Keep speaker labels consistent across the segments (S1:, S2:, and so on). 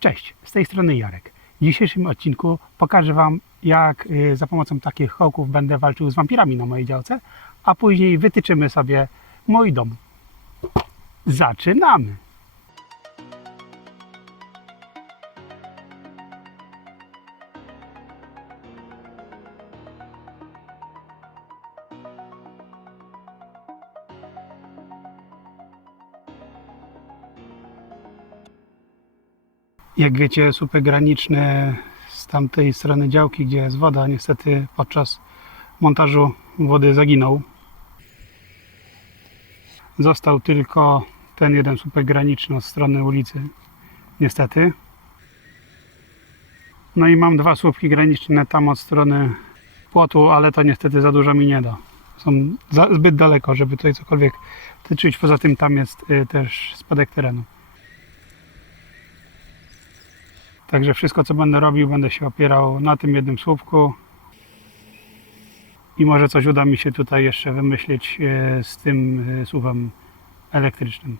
S1: Cześć, z tej strony Jarek. W dzisiejszym odcinku pokażę Wam, jak y, za pomocą takich hołków będę walczył z wampirami na mojej działce, a później wytyczymy sobie mój dom. Zaczynamy! Jak wiecie, słupek graniczny z tamtej strony działki, gdzie jest woda, niestety podczas montażu wody zaginął. Został tylko ten jeden słupek graniczny od strony ulicy. Niestety. No i mam dwa słupki graniczne tam od strony płotu, ale to niestety za dużo mi nie da. Są za, zbyt daleko, żeby tutaj cokolwiek tyczyć. Poza tym tam jest y, też spadek terenu. Także wszystko co będę robił, będę się opierał na tym jednym słupku. I może coś uda mi się tutaj jeszcze wymyślić e, z tym e, słupem elektrycznym.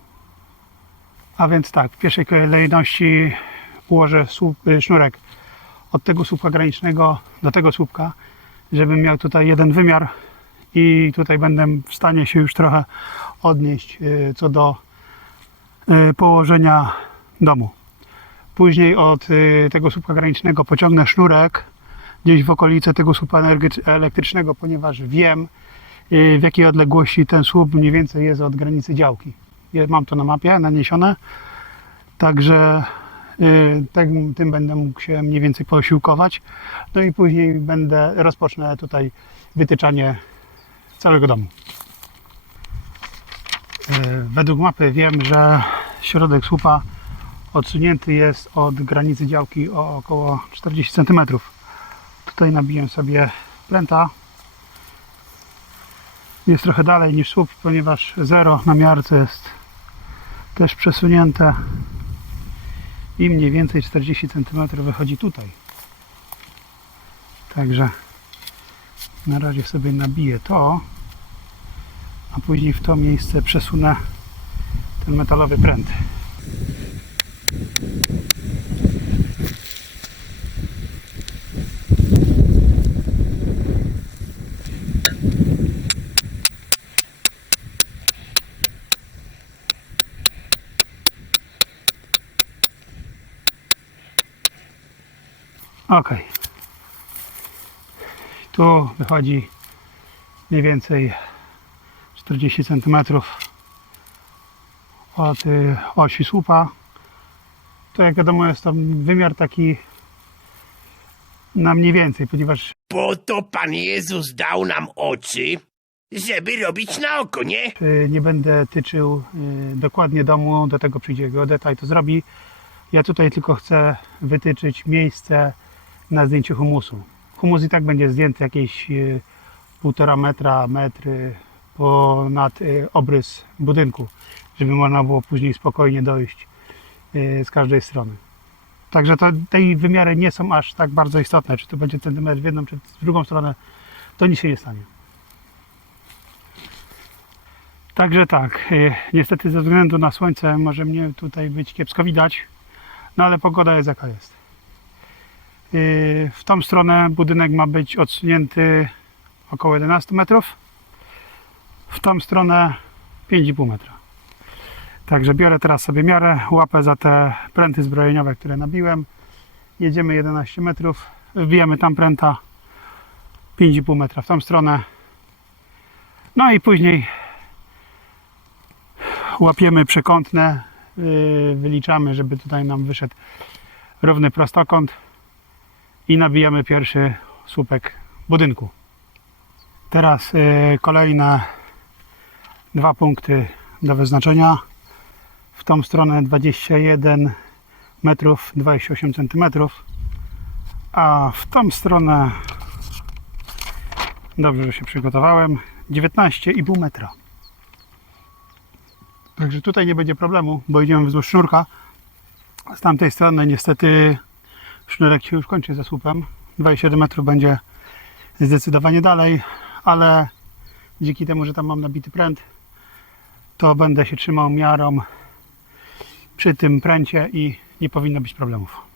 S1: A więc tak, w pierwszej kolejności ułożę słup, e, sznurek od tego słupka granicznego do tego słupka, żebym miał tutaj jeden wymiar i tutaj będę w stanie się już trochę odnieść co do położenia domu. Później od y, tego słupka granicznego pociągnę sznurek gdzieś w okolice tego słupa elektrycznego, ponieważ wiem y, w jakiej odległości ten słup mniej więcej jest od granicy działki. Ja Mam to na mapie naniesione, także y, tym, tym będę mógł się mniej więcej posiłkować. No i później będę rozpocznę tutaj wytyczanie całego domu. Według mapy wiem, że środek słupa odsunięty jest od granicy działki o około 40 cm. Tutaj nabiję sobie pręta. Jest trochę dalej niż słup, ponieważ zero na miarce jest też przesunięte i mniej więcej 40 cm wychodzi tutaj. Także na razie sobie nabiję to, a później w to miejsce przesunę ten metalowy pręt. Ok. Tu wychodzi mniej więcej 40 cm od y, osi słupa. To jak wiadomo jest to wymiar taki na mniej więcej, ponieważ
S2: Po to Pan Jezus dał nam oczy, żeby robić na oko, nie?
S1: y, nie będę tyczył y, dokładnie domu, do tego przyjdzie geodeta i to zrobi. Ja tutaj tylko chcę wytyczyć miejsce na zdjęciu humusu. Humus i tak będzie zdjęty jakieś y, półtora metra, metry ponad y, obrys budynku, żeby można było później spokojnie dojść y, z każdej strony. Także to, tej wymiary nie są aż tak bardzo istotne, czy to będzie centymetr w jedną, czy w drugą stronę, to nic się nie stanie. Także tak, niestety ze względu na słońce może mnie tutaj być kiepsko widać, no ale pogoda jest jaka jest. W tą stronę budynek ma być odsunięty około 11 metrów, w tą stronę 5,5 metra. Także biorę teraz sobie miarę, łapę za te pręty zbrojeniowe, które nabiłem. Jedziemy 11 metrów, wbijamy tam pręta 5,5 metra w tą stronę. No i później łapiemy przekątne, yy, wyliczamy, żeby tutaj nam wyszedł równy prostokąt i nabijamy pierwszy słupek budynku. Teraz yy, kolejne dwa punkty do wyznaczenia. W tą stronę 21 metrów 28 centymetrów, a w tą stronę dobrze, że się przygotowałem 19,5 metra. Także tutaj nie będzie problemu, bo idziemy wzdłuż sznurka. Z tamtej strony niestety sznurek się już kończy ze słupem. 27 metrów będzie zdecydowanie dalej, ale dzięki temu, że tam mam nabity pręt, to będę się trzymał miarą przy tym pręcie i nie powinno być problemów.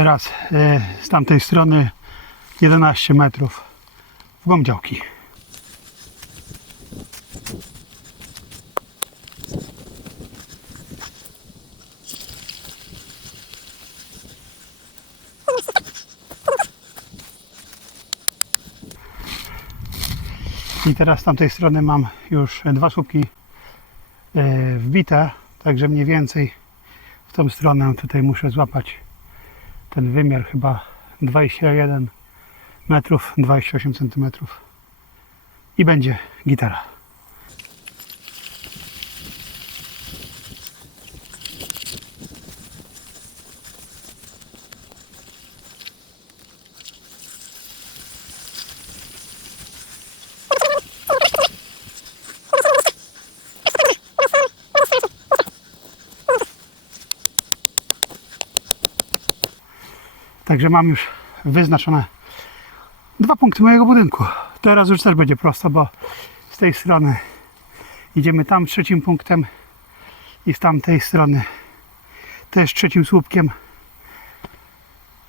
S1: Teraz e, z tamtej strony 11 metrów w głąb działki. I teraz z tamtej strony mam już dwa słupki e, wbite, także mniej więcej w tą stronę tutaj muszę złapać ten wymiar chyba 21 metrów, 28 centymetrów i będzie gitara. Także mam już wyznaczone dwa punkty mojego budynku. Teraz już też będzie prosto, bo z tej strony idziemy tam trzecim punktem i z tamtej strony też trzecim słupkiem.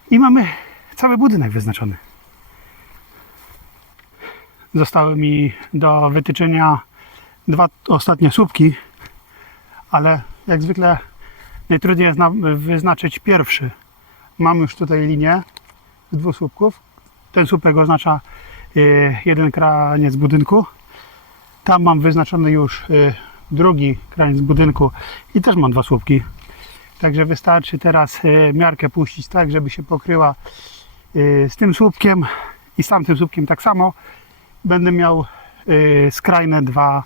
S1: I mamy cały budynek wyznaczony. Zostały mi do wytyczenia dwa ostatnie słupki, ale jak zwykle najtrudniej jest wyznaczyć pierwszy mam już tutaj linię z dwóch słupków. Ten słupek oznacza y, jeden kraniec budynku. Tam mam wyznaczony już y, drugi kraniec budynku i też mam dwa słupki. Także wystarczy teraz y, miarkę puścić tak, żeby się pokryła z tym słupkiem i z tamtym słupkiem tak samo. Będę miał skrajne dwa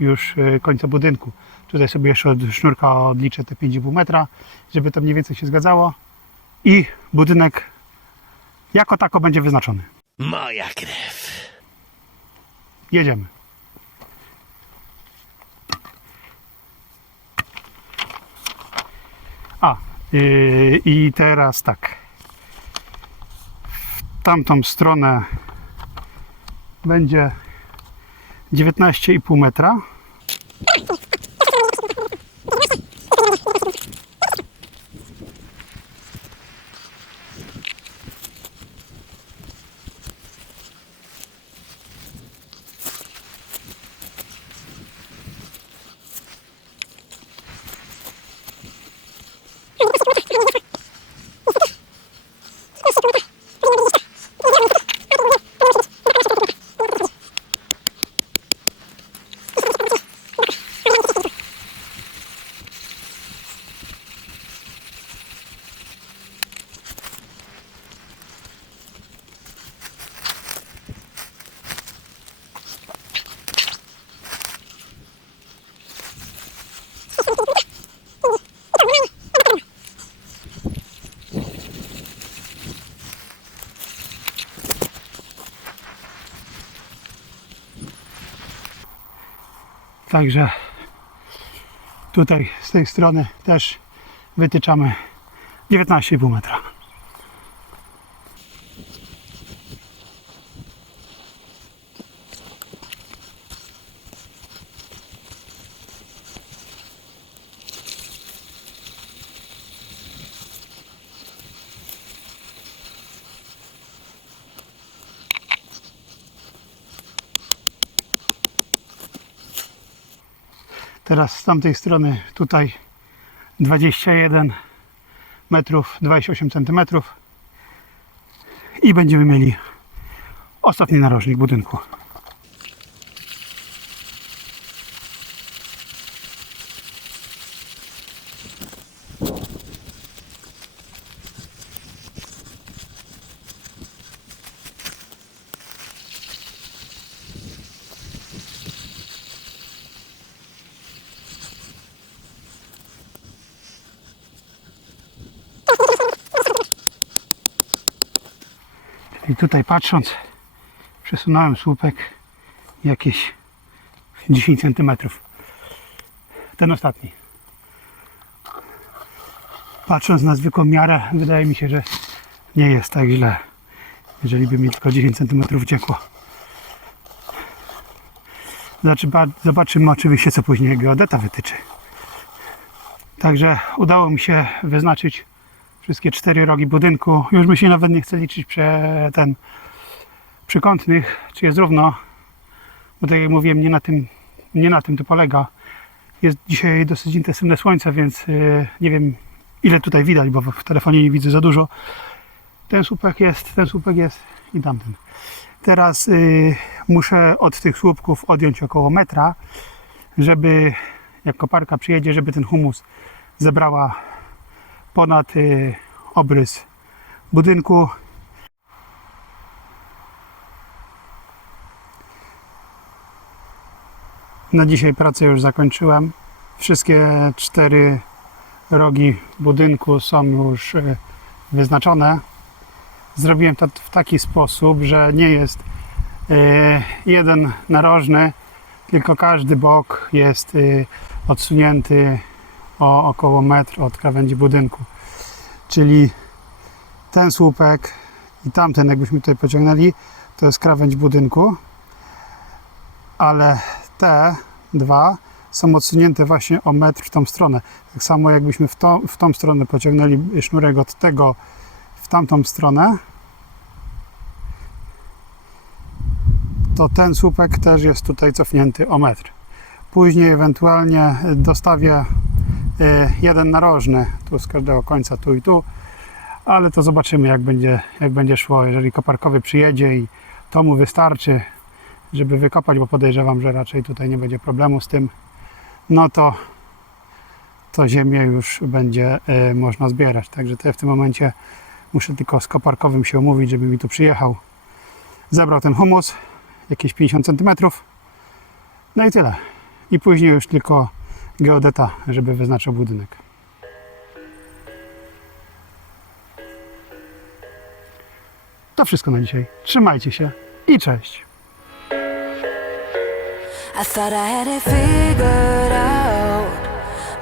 S1: już y, końca budynku. Tutaj sobie jeszcze od sznurka odliczę te 5,5 metra, żeby to mniej więcej się zgadzało. I budynek jako tako będzie wyznaczony.
S2: Moja krew.
S1: Jedziemy. A, yy, i teraz tak. W tamtą stronę będzie 19,5 metra. Także tutaj z tej strony też wytyczamy 19,5 metra. Teraz z tamtej strony tutaj 21 metrów, 28 centymetrów i będziemy mieli ostatni narożnik budynku. I tutaj patrząc, przesunąłem słupek jakieś 10 cm. Ten ostatni. Patrząc na zwykłą miarę, wydaje mi się, że nie jest tak źle, jeżeli by mi tylko 10 cm uciekło. Ba- zobaczymy oczywiście, co później geodeta wytyczy. Także udało mi się wyznaczyć wszystkie cztery rogi budynku. Już mi się nawet nie chce liczyć prze ten przykątnych, czy jest równo, bo tak jak mówiłem, nie na tym, nie na tym to polega. Jest dzisiaj dosyć intensywne słońce, więc yy, nie wiem ile tutaj widać, bo w telefonie nie widzę za dużo. Ten słupek jest, ten słupek jest i tamten. Teraz yy, muszę od tych słupków odjąć około metra, żeby jak koparka przyjedzie, żeby ten humus zebrała ponad y, obrys budynku. Na dzisiaj pracę już zakończyłem. Wszystkie cztery rogi budynku są już y, wyznaczone. Zrobiłem to w taki sposób, że nie jest y, jeden narożny, tylko każdy bok jest odsunięty o około metr od krawędzi budynku. Czyli ten słupek i tamten, jakbyśmy tutaj pociągnęli, to jest krawędź budynku, ale te dwa są odsunięte właśnie o metr w tą stronę. Tak samo jakbyśmy w tą, w tą stronę pociągnęli sznurek od tego w tamtą stronę, to ten słupek też jest tutaj cofnięty o metr. Później ewentualnie dostawię jeden narożny tu z każdego końca, tu i tu, ale to zobaczymy jak będzie, jak będzie szło. Jeżeli koparkowy przyjedzie i to mu wystarczy, żeby wykopać, bo podejrzewam, że raczej tutaj nie będzie problemu z tym, no to to ziemię już będzie y, można zbierać. Także to ja w tym momencie muszę tylko z koparkowym się umówić, żeby mi tu przyjechał. Zebrał ten humus, jakieś 50 cm. No i tyle. I później już tylko geodeta, żeby wyznaczył budynek. To wszystko na dzisiaj. Trzymajcie się i cześć.
S3: I thought I had it figured out.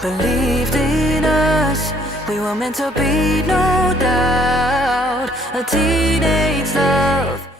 S3: Believed in us. We were meant to be, no doubt. A teenage love.